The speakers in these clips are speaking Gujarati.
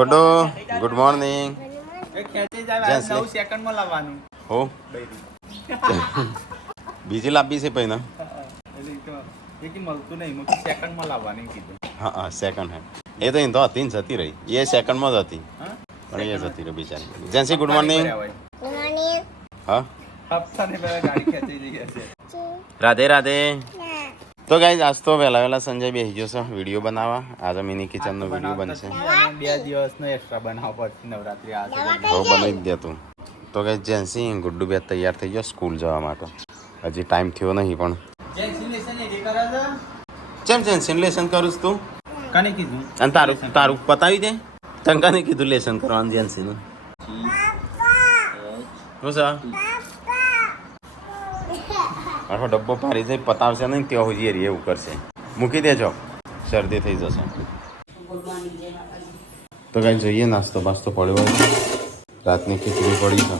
ગુડો ગુડ મોર્નિંગ. હો બીજી લાંબી છે પહેલા. હા હા સેકન્ડ હે એ તો એમ તો હતી ને જતી રહી એ સેકન્ડમાં જ હતી પણ એ જતી રહી બિચારી. Gen Z good morning. હા રાધે રાધે. તો ગાઈઝ આજ તો વહેલા સંજય બેસી ગયો છે વિડીયો બનાવવા. આજે મિની કિચનનો વિડીયો બનશે. 2 દિવસનો એક્સ્ટ્રા બનાવવો પડશે નવરાત્રી આ હવે બનાવી જ દે તું. તો ગાઈઝ જેન્સી ગુડ્ડુ બે તૈયાર થઈ ગયો સ્કૂલ જવા માટે. હજી ટાઈમ થયો નહીં પણ ચેમ જેન્સી લેસન કરું છું તું? કાને કીધું અને તારું પતાવી દે. તને કાને કીધું લેસન કરવાનું જેન્સીનું? શું છે આખો ડબ્બો પારી જાય પતાવશે નહીં ત્યાં સુધી એવું કરશે. મૂકી દેજો શરદી થઈ જશે. તો કાંઈ જોઈએ નાસ્તો બાસ્તો પડ્યો હોય. રાતની ખીચડી પડી છે.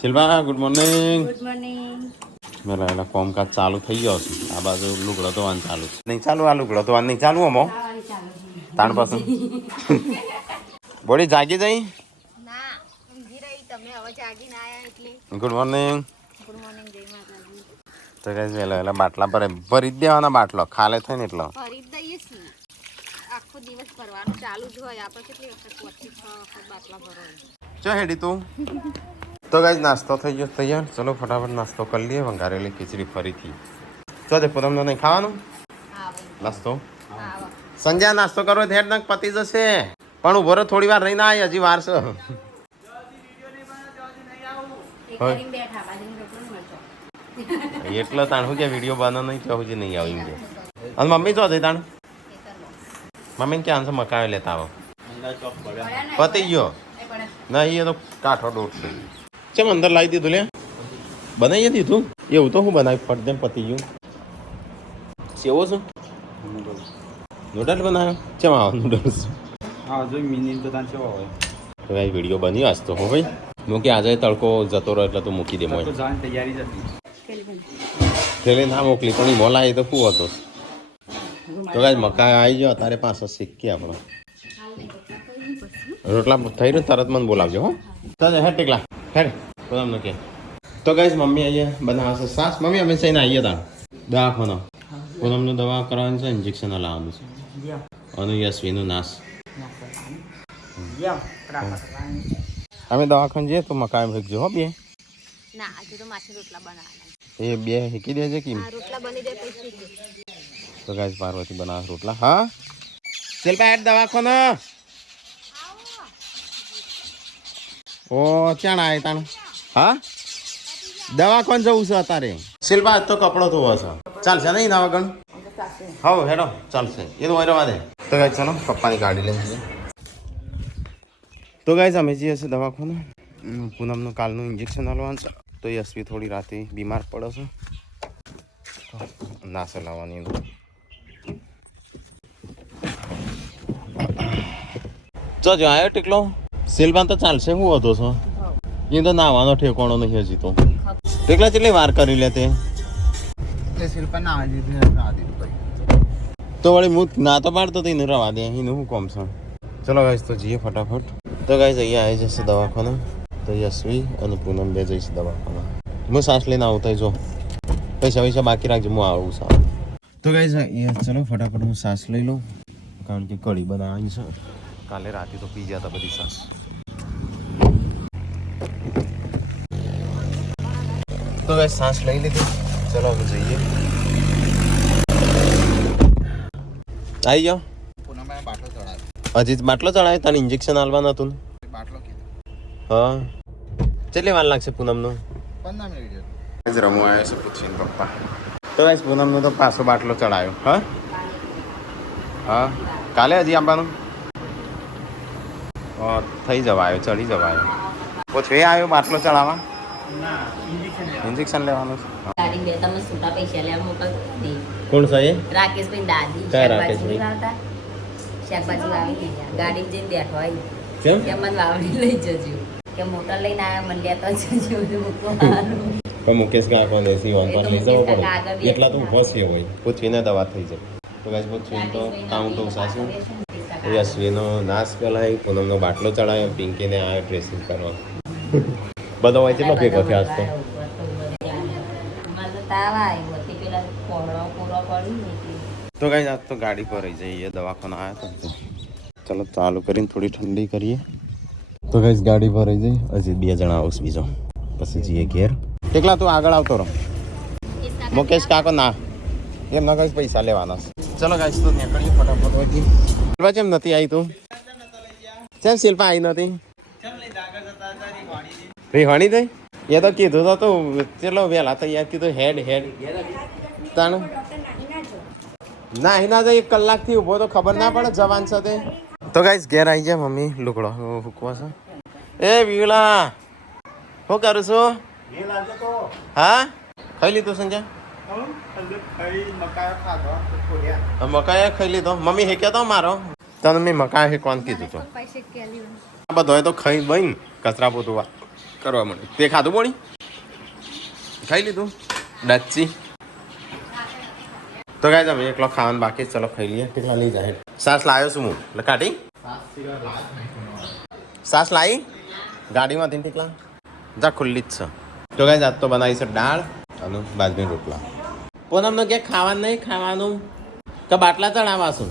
Shilpa good morning. Good morning. મેલા એના કોમકાજ ચાલુ થઈ ગયો છે. આ બાજુ લુગડો ધોવાનું ચાલુ છે. નહીં ચાલુ આ લુગડો ધોવાનું નહીં ચાલુ અમો તાણ પસંદ બોડી જાગી જઈ. ના ઊંઘી રહી તમે હવે જાગીને આયા એટલે. Good morning. ગુડ મોર્નિંગ જય માતાજી. તો કઈ વેલા બાટલા પર ભરી જ દેવાના બાટલો ખાલે થાય ને એટલો ફરી જ દઈએ છીએ. આખો દિવસ ભરવાનું ચાલુ જ હોય. આપણે કેટલી વખત 5 થી 6 વખત બાટલા ભરવાનું. ચો હેડી તું. તો ગાઈઝ નાસ્તો થઈ ગયો તૈયાર. ચલો ફટાફટ નાસ્તો કરી લઈએ. વંગારેલી ખીચડી ફરીથી ચો દે પૂનમ નહીં ખાવાનું નાસ્તો. સંજ્યા નાસ્તો કરવો હેડ નક પતી જશે પણ ઉભો રહો થોડી વાર રહીને આવી હજી વાર છે. એટલે તાણ શું કે વિડીયો બનો નહીં કે હજી નહીં આવી ગયો. અને મમ્મી જો તાણ મમ્મીને ક્યાં છે મકાવે લેતા આવો પતી ગયો નહીં એ તો કાઠો દોટ થઈ ચેમ અંદર લાવી દીધું લે બનાવી દીધું એવું તો હું બનાવી ફટ દેમ પતી ગયું. સેવો છું નૂડલ્સ બનાવ્યો ચેમ આવો નૂડલ્સ તો ભાઈ વિડીયો બન્યો આજ તો હો ભાઈ મૂકી આજે તડકો જતો રહ્યો એટલે તું મૂકી દે મોય પેલે ના મોકલી પણ એ મોલા એ તો શું હતો. તો કાંઈ મકાઈ આવી જાઓ તારે પાસે શીખીએ આપણે રોટલા થઈ રહ્યું તરત મને બોલાવજો હો. ચાલ હેડ ટેકલા હેડ પૂનમ કે. તો ગાઈઝ મમ્મી અહીંયા બનાવશે સાસ. મમ્મી અમે સહીને આવીએ તાર દવાખાનો પૂનમનું દવા કરવાનું છે ઇન્જેક્શન લાવવાનું છે અને યશવીનું નાશ. અમે દવાખાને જઈએ તો મકાઈ ભેગજો હો બે. ના આજે તો માછી રોટલા બનાવવાના. એ બે હેકી દેજે કેમ આ રોટલા બની દે પછી. તો ગાઈઝ પાર્વતી બનાવે રોટલા. હા શિલ્પા હેડ દવાખાનો. ઓ ચાણ આય તાણ હા દવાખાને જવું છે અત્યારે. શિલ્પા આજ તો કપડો ધોવો છે ચાલશે નહીં ના વગણ હા હેડો ચાલશે એ તો રવા દે. તો ગાઈઝ ચાલો પપ્પાની ગાડી લઈને જઈએ. તો ગાઈઝ અમે જઈએ છીએ દવાખાને. પૂનમનું કાલનું ઇન્જેક્શન હાલવાનું છે. તો યશવી થોડી રાતે બીમાર પડે છે નાસે લાવવાની. જો જો આવ્યો ટીકલો. શિલ્પા તો ચાલશે શું હતો છો એ તો નાવાનો ઠેકોણો નહીં હજી તો. ટીકલા કેટલી વાર કરી લે તે તો વળી હું ના તો પાડતો તો એને રવા દે એનું શું કોમ છે. ચલો ગાઈઝ તો જઈએ ફટાફટ. તો ગાઈઝ અહીંયા આવી જશે દવાખાને. તો યશવી અને પૂનમ બે જઈશ દવાખાના. હું સાસ લઈને આવું થાય જો પૈસા બાકી રાખજો હું આવું સારું. તો ગાઈઝ ચલો ફટાફટ હું સાસ લઈ લઉં કારણ કે કઢી બનાવવાની છે. કાલે રાતે તો પી ગયા હતા બધી સાસ. તો ગાઈઝ સાસ લઈ લીધી. ચલો હવે જઈએ. આવી જાઓ. હજી બાટલો ચડાવે તને ઇન્જેક્શન હાલવાનું હતું ને હા કેટલી વાર લાગશે પૂનમનું? 15 મિનિટ રમવા આવ્યો છે પૂછીને પપ્પા. તો ગાઈસ પૂનમનો તો પાછો બાટલો ચડાયો. હા હા કાલે હજી આવવાનું થઈ જવાયો ચડી જવાયો. પછી આવ્યો બાટલો ચડાવવા ઇન્જેક્શન લેવાનું છે. કોણ છે એ? રાકેશભાઈ દાદી કયા રાકેશભાઈ? શાકભાજી વાવી ગાડી જઈને બેઠો આવી કેમ કે મને વાવડી લઈ જજો કે મોટર લઈને આવ્યા મને લેતો જજો મૂકવાનું. પણ મુકેશ કાકો દેસી વાન પર લઈ જવો પડે એટલા તો ઊભો છે હોય પૂછીને દવા થઈ જાય. તો ગાઈસ પૂછીને તો કાઉન્ટ સાસુ યશ્વીનો નાશ કરાય, પૂનમનો બાટલો ચડાયો, પિંકીને આ ડ્રેસિંગ કરવા. બધો હોય છે ભેગો થયો આજ તો. તો કઈ આજ તો ગાડી પર રહી જઈએ, દવાખાના આવ્યા તો ચલો ચાલુ કરીને થોડી ઠંડી કરીએ. તો કઈ ગાડી પર રહી જઈએ, હજી 2 જણા આવશે બીજો, પછી જઈએ ઘેર. એકલા તું આગળ આવતો રહો. મુકેશ કાકો ના એમના કઈ પૈસા લેવાના છે. ચલો ગાઈસ તો નીકળીએ ફટાફટ હોયથી. શિલ્પા કેમ નથી આવી તું? કેમ શિલ્પા આવી નથી? રીવાણી થઈ? એ તો કીધું તો તું ચલો વહેલા તૈયાર કીધું હેડ તાણ ના એના તો 1 કલાકથી ઊભો તો ખબર ના પડે જવાન સાથે. તો ગાઈસ ઘેર આવી જાય મમ્મી લુકડો હુકવા છે. એ વીળા શું કરું છું? હા ખાઈ લીધું સંજય? મકાઈ ખાઈ લીધો. મમ્મી હેક્યો તો મારો તને મેં મકાઈ હેકવાનું કીધું તો આ બધો તો ખાઈ બઈ કચરા પોતું કરવા મળે. તે ખાધું બોણી ખાઈ લીધું ડચ્ચી. તો ગાય તમે એકલો ખાવાનું બાકી ચલો ખાઈ લઈએ. કેટલા લઈ જાય? સાસ લાવ્યો છું હું એટલે કાઢી સાસ લાવી ગાડીમાંથી ટીકલા જા ખુલ્લી જ છે. તો ગાય આજ તો બનાવી છે દાળ અને બાજરી રોટલા. પૂનમનો કે ખાવાનું નહીં ખાવાનું કે બાટલા ચડાવવાશું?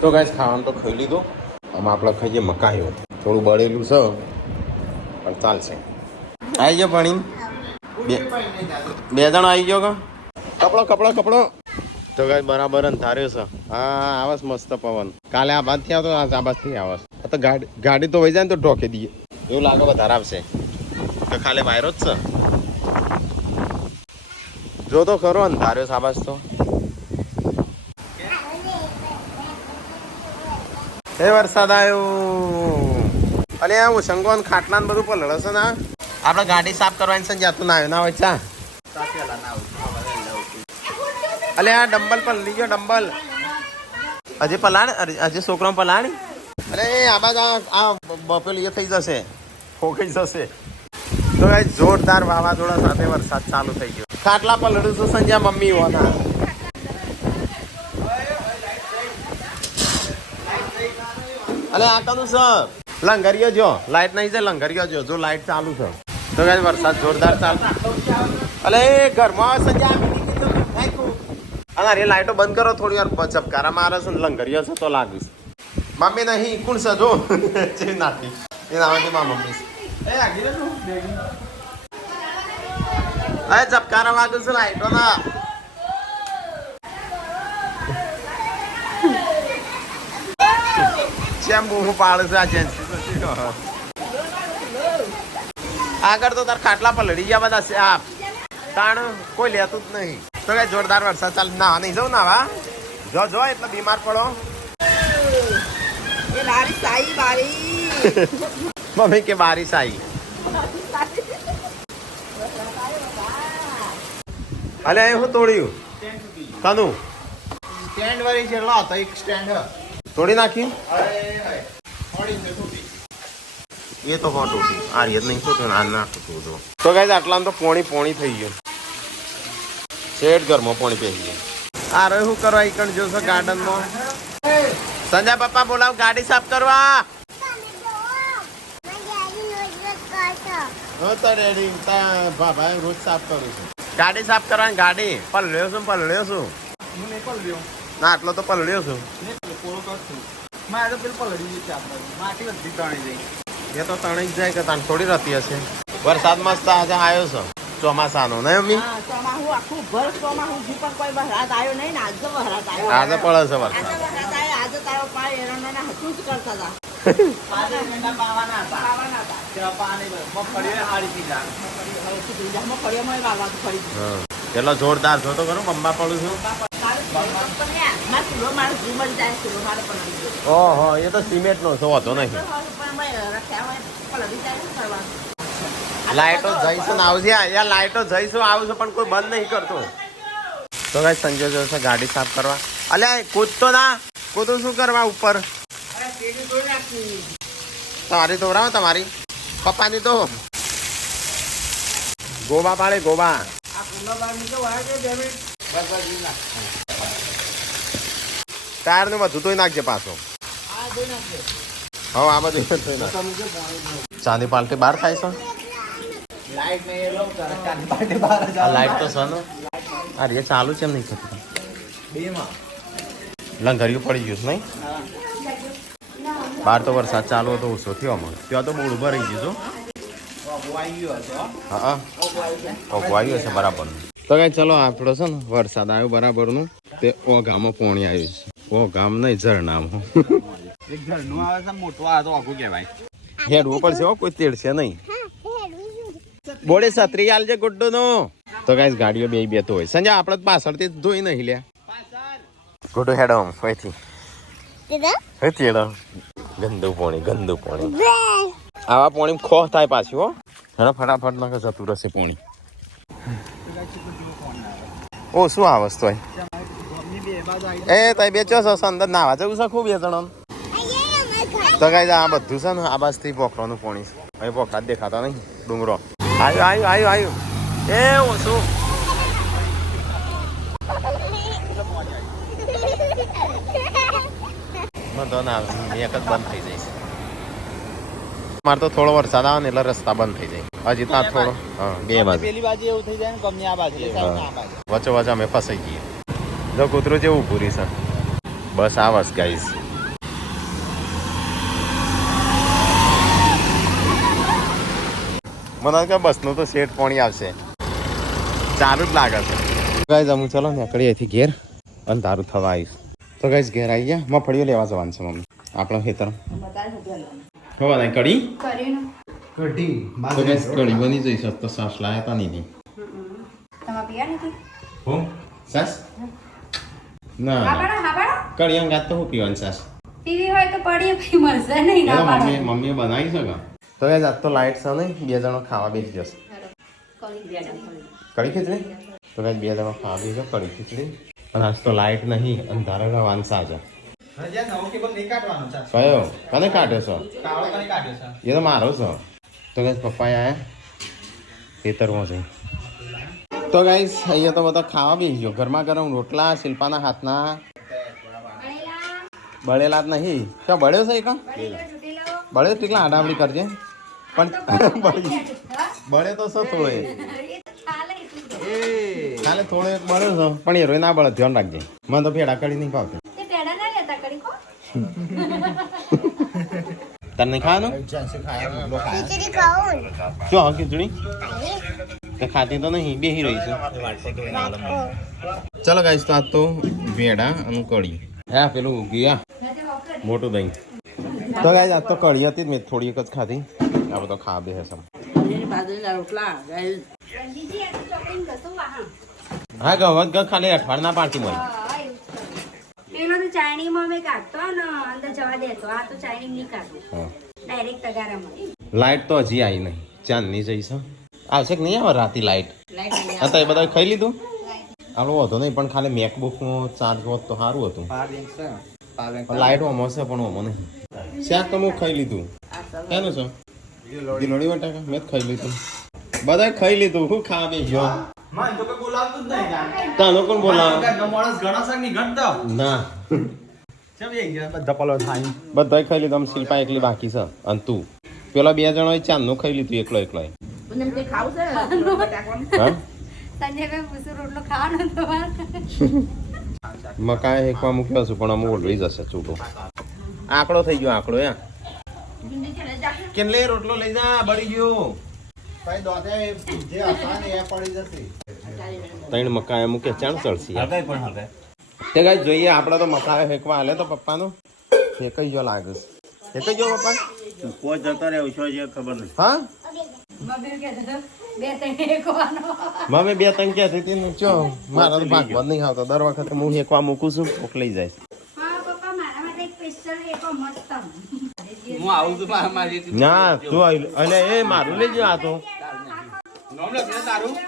તો ગાય ખાવાનું તો ખાઈ લીધું. આમાં આપણે ખાઈએ મકાઈઓ થોડું બળેલું છે પણ ચાલશે. આવી ગયો ભણી 2 જણા આવી ગયો કપડો. તો ગાય બરાબર અંધાર્યો છે. હા આવસ મસ્ત પવન. કાલે આ બાજથી આવતો આ બાજથી આવસ. તો ગાડી તો વહી જાય ને તો ઢોકી દઈએ એવું લાગે વધારે આવશે. તો ખાલી વાયરો જ છે. જો તો ખરો અંધાર્યો સાબાસ તો. એ વરસાદ આવ્યો. અલે હું સંગોન ખાટલા ને બધું પલળે છે ને. આપણે ગાડી સાફ કરવાની છે જાતું ના આવ્યો ના હોય ચા. અલે આ ડંબલ પલળી ગયો ડંબલ. હજી પલાણ હજી છોકરો પલાણ. અરે આ બાદ આ બપેલું એ થઈ જશે ફોકાઈ જશે. તો ભાઈ જોરદાર વાવાઝોડા સાથે વરસાદ ચાલુ થઈ ગયો. ખાટલા પલળું છું સંજ્યા મમ્મી હોના. અલે આ કનું સર લંગરિયો જો લાઈટ નહીં છે લંગરિયો જો લાઈટ ચાલુ છે. તો ભાઈ વરસાદ જોરદાર ચાલુ. અલે ઘરમાં સંજ્યા અરે લાઈટો બંધ કરો થોડી વાર ચપકારા મારે છે ને લંગરિયો છે તો લાગુ છે. મમ્મી નહીં કોણ છે જો નાખી એ નામાંથી મા મમ્મી ચપકારા વાગુ છે લાઈટો ના. જેમ બૂમ પાડે છે આ જેન્સી. આગળ તો તાર ખાટલા પલળી ગયા બધા છે આપ તાણ કોઈ લેતું જ નહીં. તો કઈ જોરદાર વરસાદ ચાલુ ના નહીં જવું ના જો એટલે બીમાર પડો. મમ્મી કે બારીશ આવી. અલે હું તોડ્યું કાનું સ્ટેન્ડ વાળી છે લો તો એક સ્ટેન્ડ તોડી નાખી. એ તો હોટું આ જ નહીં તો આ નાખતું જો. તો ગાઈસ આટલામાં તો પોણી થઈ ગયું. શેડ ઘરમાં પોણી પહેરી ગયું. આ રહ્યું શું કરવા ઈકણ જોશો ગાર્ડનમાં. સંજય પપ્પા બોલાવ ગાડી સાફ કરવા. તો રેડી બાબા રોજ સાફ કરું છું. ગાડી સાફ કરવાની ગાડી પલળ્યો છું ના આટલો તો પલળ્યો છું. એ તો તણી જ જાય કે તાન થોડી રહેતી હશે. વરસાદ મસ્ત આજે આવ્યો છે ચોમાસાનો નહીં મમ્મી? આજે પડે છે વરસાદ. કેટલો જોરદાર છો તો ખરું બંબા પડું છું. ઓહો એ તો સિમેન્ટ નો છો હતો નહીં. લાઈટો જઈશું આવશે યાર લાઈટો જઈશું આવશે પણ કોઈ બંધ નહીં કરતો. તો કઈ સંજય જશે ગાડી સાફ કરવા. અલ્યા કૂદતો ના કૂદું શું કરવા ઉપર. તમારી તો બરાબર તમારી પપ્પાની તો ગોબા પાડે ગોબા. ટાયર ને બધું તો નાખજે પાછો. હા આ બધું ચાંદી પાલટી બહાર થાય છે લાઈટ નહીં એ લોકો ચાંદી પાર્ટી બહાર જ આ લાઈટ તો છે ને આ રે ચાલુ છે એમ નહીં થતું બેમાં લંઘર્યું પડી ગયું છે નહીં બહાર તો વરસાદ ચાલુ હતો ઓછો થયો અમારે ત્યાં તો બહુ ભરાઈ ગયું હા હા ઓગવાયું હશે બરાબર તો કઈ ચલો આપણો છે ને વરસાદ આવ્યો બરાબરનું તે ઓગામાં પોણી આવ્યું છે ઓગામ નહીં ઝરણામાં એક ઘરનું આવે છે મોટું આવે તો આખું કહેવાય હેડવું પડશે હો કોઈ તેડશે નહીં બોડે છત્રી આલજે ગુડ્ડુ નો તો કઈ ગાડીઓ બે તો હોય સંજય આપણે પાછળથી ધોઈ નહીં લ્યા ગુડ્ડુ હેડો ફરીથી તેડો ગંદુ પાણી આવા પાણી ખો થાય પાછું હો હેડો ફટાફટ નાખે જતું રહેશે પાણી ઓ શું આ વસ્તુ એ તઈ બેચો છો અંદર નાવા જવું છે ખૂબ એ જણો તો કઈ આ બધું છે ને આ બાજથી પોખરાનું પાણી છે અહીં પોખરા જ દેખાતા નહીં ડુંગરો આવ્યું એ ઓછું તો ના એક જ બંધ થઈ જાય મારે તો થોડો વરસાદ આવે ને એટલે રસ્તા બંધ થઈ જાય હજી ત્યાં થોડો હા બે બાજુ પેલી બાજુ એવું થઈ જાય ને ગમે આ બાજુ વચ્ચે વચ્ચે અમે ફસાઈ ગઈએ જો કૂતરું જેવું પૂરી છે બસ આવસ ગાઈસ મને કે બસનું તો સેટ પાણી આવશે ચાલુ જ લાગે છે ગાઈસ અમુક ચલો નીકળી અહીંથી ઘેર અંધારું થવા આવીશ તો ગાઈસ ઘેર આવી ગયા મફળીઓ લેવા જવાનું છે મમ્મી આપણો ખેતર હોવા નહીં કઢી તો ગાઈસ કઢી બની જઈ શકતો તો સાસ લાયા તા નહીં હો સાસ ના કઢી અંગાત તો હું પીવાની સાસ પીવી હોય તો પડી પછી મળશે નહીં ના પાડો મમ્મીએ બનાવી શકે તો ગાઈસ આજ તો લાઈટ છે નહીં બે જણો ખાવા બેસી જશે કઢી ખીચડી તો ગાઈસ બે જણો ખાવા બેસી જાવ કઢી ખીચડી અને આજ તો લાઈટ નહીં અંધારા રવાન સાજા કયો કને કાઢ્યો છો એ તો મારો છો તો ગાઈસ પપ્પા આયા ખેતરમાં છે તો ગાઈસ અહીંયા તો બધા ખાવા બેસી ગયો ગરમા ગરમ રોટલા શિલ્પાના હાથના બળેલા જ નહીં ક્યાં બળ્યો છે કા બળે કેટલા આડામડી કરજે પણ બળે તો શું થોડો કાલે થોડો એક બળ્યો છો પણ એ રોય ના બળે ધ્યાન રાખજે મને તો ભેડા કઢી નહીં ભાવતી તને નહીં ખાવાનું શું હા ખીચડી તે ખાતી તો નહીં બેહી રહી છે ચલો ગાઈસ તો આજ તો ભેડા અને કઢી હા પેલું ગયા મોટું દહીં તો ગાઈસ આજ તો કઢી હતી મેં થોડી એક જ ખાધી આ બધો ખા બે હશે હા ગવત ગ ખાલી અઠવાડિયા પાર્ટી મળી પેલો તો ચાઇનીમાં મેં કાઢતો ને અંદર જવા દેતો આ તો ચાઇની નહીં કાઢતો ડાયરેક્ટ તગારામાં લાઈટ તો હજી આવી નહીં ચાંદની જઈશ આવશે કે નહીં આવે રાતી લાઈટ તો એ બધા ખાઈ લીધું આપણું વધુ નહીં પણ ખાલી મેકબુકમાં ચાર્જ હોત તો સારું હતું લાઈટ ઓમો છે પણ ઓમો નહીં શાક તો હું ખાઈ લીધું કેનું છે ગિલોડી બટાકા મેં જ ખાઈ લીધું બધા ખાઈ લીધું હું ખા બે ગયો તાનો કોણ બોલાવ ના બધા ખાઈ લીધું આમ શિલ્પા એકલી બાકી છે અને તું પેલા બે જણો ચાંદનું ખાઈ લીધું એકલો એકલો મકાઈ હેકવા મૂક્યો છું પણ અમુક ઓલવી જશે છૂટો આંકડો થઈ ગયો આંકડો યા કેટલે રોટલો લઈ જા બળી ગયો ત્રણ મકાઈ મૂકે ચાણ ચડશે તે ગાઈ જોઈએ આપડે તો મકાઈ હેકવા હાલે તો પપ્પાનું હેકાઈ ગયો લાગે હેકાઈ ગયો પપ્પા કોઈ જતો રહ્યો છો જે ખબર નહીં હા મમ્મી બે ત્રણ ક્યાં હતી ને ચો મારા તો ભાગવત નહીં આવતો દર વખતે હું હેકવા મૂકું છું કોક લઈ જાય ના તું એટલે એ મારું લઈ ગયો આ તો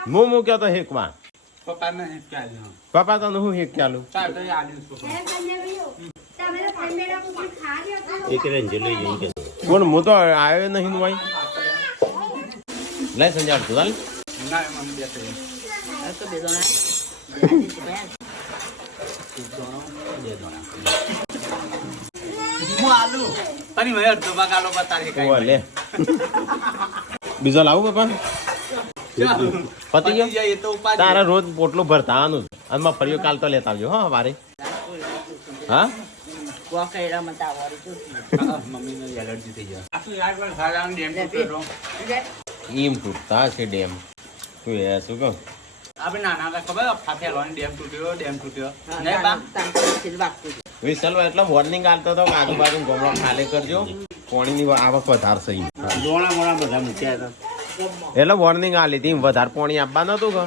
હું મૂક્યો તો હેકવા પપ્પા તને હું હેક ચાલુ કોણ હું તો આવ્યો નહીં ભાઈ લઈ સંજાડ તું ચાલ હું આલુ અને મેં અડધો ભાગ આલો બતાવી કઈ લે બીજો લાવું પપ્પા પતી ગયો જાય એ તો ઉપાડી તારે રોજ પોટલું ભરતા આનું અને માં ફર્યો કાલ તો લેતા આવજો હા વારે હા મમ્મીને એલર્જી થઈ જાય આ તો યાર પર ખાવાનું ડેમ તૂટ્યો એમ તૂટતા છે ડેમ શું એ શું કહું આપણે નાના હતા ખબર ફાફેલોની ડેમ તૂટ્યો નહીં બા વિશાલ એટલે વોર્નિંગ આપતો હતો કે આજુબાજુ ગમલો ખાલી કરજો પાણીની આવક વધારશે ઈ. દોણા મોણા બધા મૂક્યા હતા એટલે વોર્નિંગ આલી હતી વધારે પાણી આપવાનું હતું કે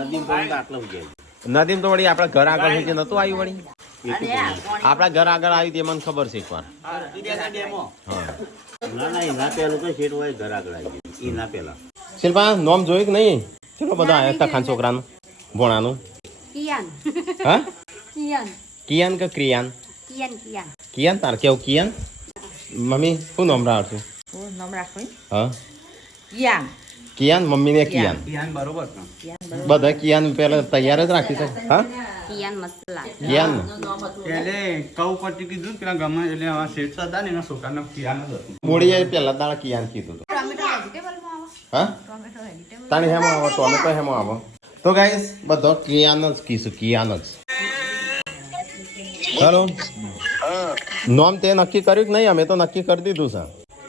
નદી પર આટલું જાય નદીમ તો વળી આપણા ઘર આગળ છે નતું આવ્યું વળી આપણા ઘર આગળ આવ્યું તે મને ખબર છે એકવાર ડેમો હા ના એના પેલું તો શેઠ હોય ઘર આગળ આવી ગયું એના પેલા શિલ્પા નોમ જોયું કે નહીં કેટલો બધો આવ્યો તખાન છોકરાનું ભોણાનું કિયાન હા કિયાન કિયાન કે ક્રિયાન કિયાન કિયાન કિયાન તાર કેવું કિયાન મમ્મી શું નામ રાખશું નામ રાખવું હા કિયાન કિયાન મમ્મીને કિયાન ધ્યાન બરોબર બધા કિયાન પેલા તૈયાર જ રાખી છે હા કિયાન મસલા કિયાન એટલે કઉ પરથી કીધું પેલા ગમે એટલે આ શેઠ હતા ને એના છોકરાને કિયાન જ હતું બોડીએ પેલા દાડા કિયાન કીધું હતું ટોમેટો વેજીટેબલમાં હા ટોમેટો વેજીટેબલ તાણે હેમાં આવો ટોમેટો હેમાં આવો તો ગાઈસ બધો કિયાન જ કીશું કિયાન જ હેલો નોમ તે નક્કી કર્યું કે નહીં અમે તો નક્કી કરી દીધું છે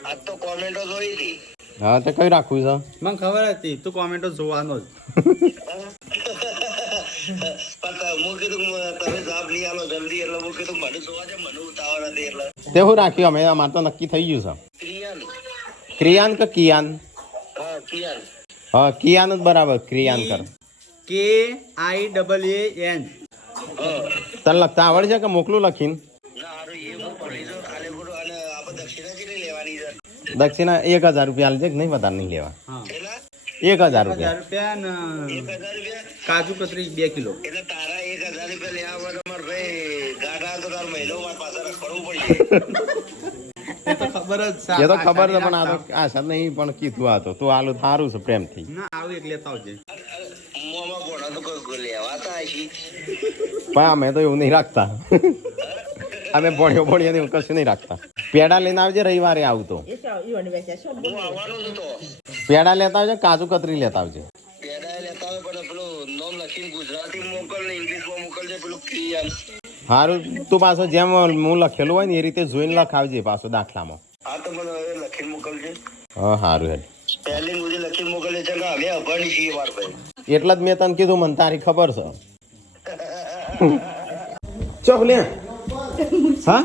આ તો કોમેન્ટો જોઈ હતી હા તે કઈ રાખવું છે મને ખબર હતી તું કોમેન્ટો જોવાનો જ પણ હું કીધું તમે જવાબ નહીં આલો જલ્દી એટલે હું કીધું મને જોવા છે મને ઉતાવળ હતી એટલે તે હું રાખ્યું અમે અમારે તો નક્કી થઈ ગયું છે ક્રિયાન ક્રિયાન કે કિયાન હા કિયાન હા કિયાન જ બરાબર ક્રિયાન કર KIAAN તને લખતા આવડે છે કે મોકલું લખીને ના હારું એ હું પડી જો ખાલી ખોટું અને આપણે દક્ષિણા કેટલી લેવાની છે દક્ષિણા 1000 રૂપિયા આલજે કે નહીં વધારે નહીં લેવા એના 1000 રૂપિયા રૂપિયા ને 1000 રૂપિયા કાજુ કતરી 2 કિલો એટલે તારા 1000 રૂપિયા લેવા માટે મારે ભાઈ ગાડા તો તાર મહિનો મારા પાસે રખડવું પડશે એ તો ખબર જ એ તો ખબર છે પણ આ તો આશા નહીં પણ કીધું આ તો તું આલુ સારું છે પ્રેમથી ના આવું એક લેતા આવજે મોમાં ભોણા તો કોઈ લેવાતા હશી પણ અમે તો એવું નહીં રાખતા અમે ભણ્યો એવું કશું નહીં રાખતા પેડા લઈને આવજે રવિવારે આવું તો હું આવવાનું જ તો પેડા લેતા આવજે કાજુ કતરી લેતા આવજે પેડા લેતા હોય પણ પેલું નામ લખીને ગુજરાતી મોકલ ને ઇંગ્લિશમાં મોકલજે પેલું ક્રિયાન સારું તું પાછો જેમ હું લખેલું હોય ને એ રીતે જોઈને લખાવજે પાછો દાખલામાં હા તો મને હવે લખીને મોકલજે હા સારું હેડ સ્પેલિંગ સુધી લખીને મોકલજે છે કે અમે અભણ છીએ માર ભાઈ એટલે જ મેં તને કીધું મને તારી ખબર છે ચોક લે હા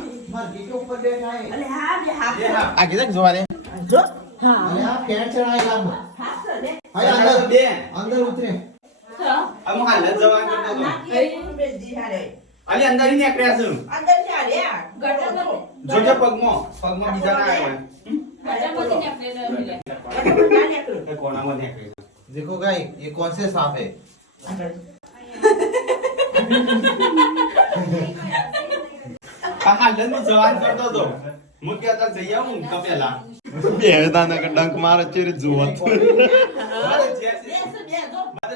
આ કીધું જોવા દે અંદર ઉતરે અમુ હાલ જ જવાનું કરતો હતો અલી અંદર ની નીકળ્યા છે જોજે પગમાં બીજા ના આવ્યા કોણામાં નીકળે देखो गाई ये कौन से सांप है હાલ જ જવાન કરતો હતો હું કહેતા જઈ આવું તો પેલા બે દાના કે ડંક મારે ચેરી જોત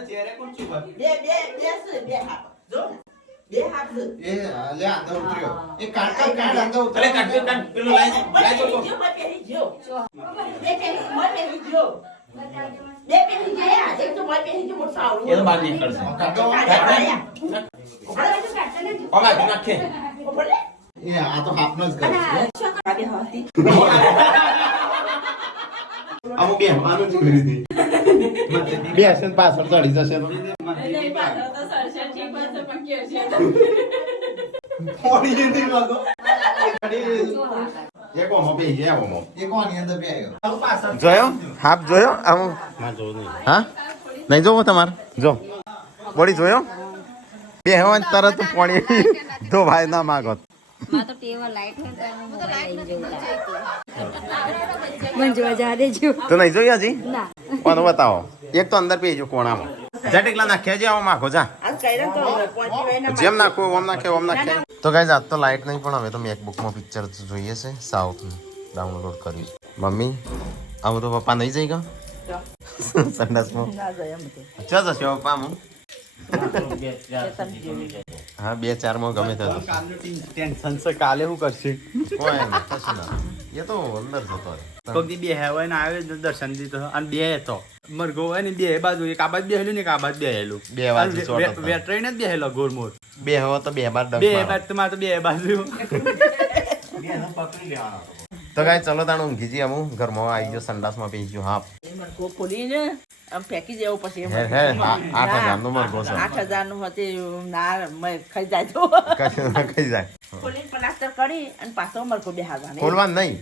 ચહેરે કોણ છું ये ले अंदर उतरियो ये काट अंदर उतर અરે કાટ પેલો લાઈ એ તો બહાર નીકળશે ઓમાં નાખે ये आ तो हाफनो ज कर અમુક બે માનું જ કરી દી બે હશે ને પાછળ ચડી જશે તો पौड़ी ये नहीं लगो એ કોમો બે ગયા ઓમો ये कौन है अंदर पे आएगा જોયો હાફ જોયો આમ હા નહીં જોવો તમારે જો બોડી જોયો બે હવાન તરત પાણી તો ભાઈ ના માગો માં તો ટેવા લાઈટ હોય તો હું મોબાઈલ લઈ જઉં મને જોવા જા દેજો તો નહીં જોઈ હજી ના કોનો બતાવો એક તો અંદર પેજો કોણામાં જા ટેકલા નાખ્યા છે આવો માગો જા જેમ નાખો ઓમ નાખે તો ગાઈઝ આજ તો લાઈટ નહીં પણ હવે તો મેકબુકમાં પિક્ચર જોઈએ છે સાઉથનું ડાઉનલોડ કર્યું મમ્મી આવું તો પપ્પા નહીં જઈ ગયા સંડાસમાં ચા જશે પપ્પા હું હા 2-4 માં ગમે તે થશે. કાલનું ટેન્શન છે કાલે શું કરશે કોઈ ના કશું ના એ તો અંદર જતો રહે. પગની બે હેવાય ને આવે ને દર્શન દીધો અને બે હતો મરઘો હોય ને બે બાજુ એક આ બાજુ બેહેલું ને એક આ બાજુ બેહેલું બે બાજુ ચોટો થાય. વેટરાઈ ને જ બેહેલો ગોરમોર બે હવે તો 2 બાર બે ડંખ બાજુ તમારે તો બે બાજુ તો ગાય ચલો તાણ ઊંઘી જઈએ અમુક ઘરમાં આવી ગયો સંડાસમાં પી ગયો હા મરઘો ફોડીને આમ ફેંકી દેવો પછી હે હે 8,000 નો મરઘો છે 8,000 નું હતું ના મેં ખાઈ જાજો કઈ જાય ખોલીને પ્લાસ્ટર કરી અને પાછો મરઘો બેહારવાનો ખોલવાનું નહીં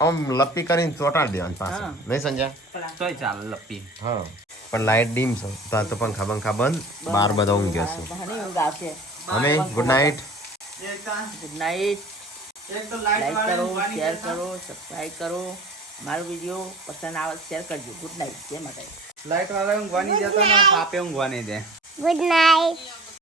આમ લપી કરીને ચોટાડી દેવાનું પાછું હા. નહીં સમજ્યા તોય ચાલે લપી હા પણ લાઈટ ડીમ છે તો આ તો પંખા બંખા બંધ બાર બધા ઊંઘ્યા છે બહાને ઊંઘ આવશે અમે good night good night like કરો શેર કરો સબસ્ક્રાઈબ કરો મારો વિડીયો પસંદ આવે શેર કરજો ગુડ નાઇટ જય માતાજી લાઈટ વાળા ઊંઘવાની જતા ને પાપે ઊંઘવાની દે Good night.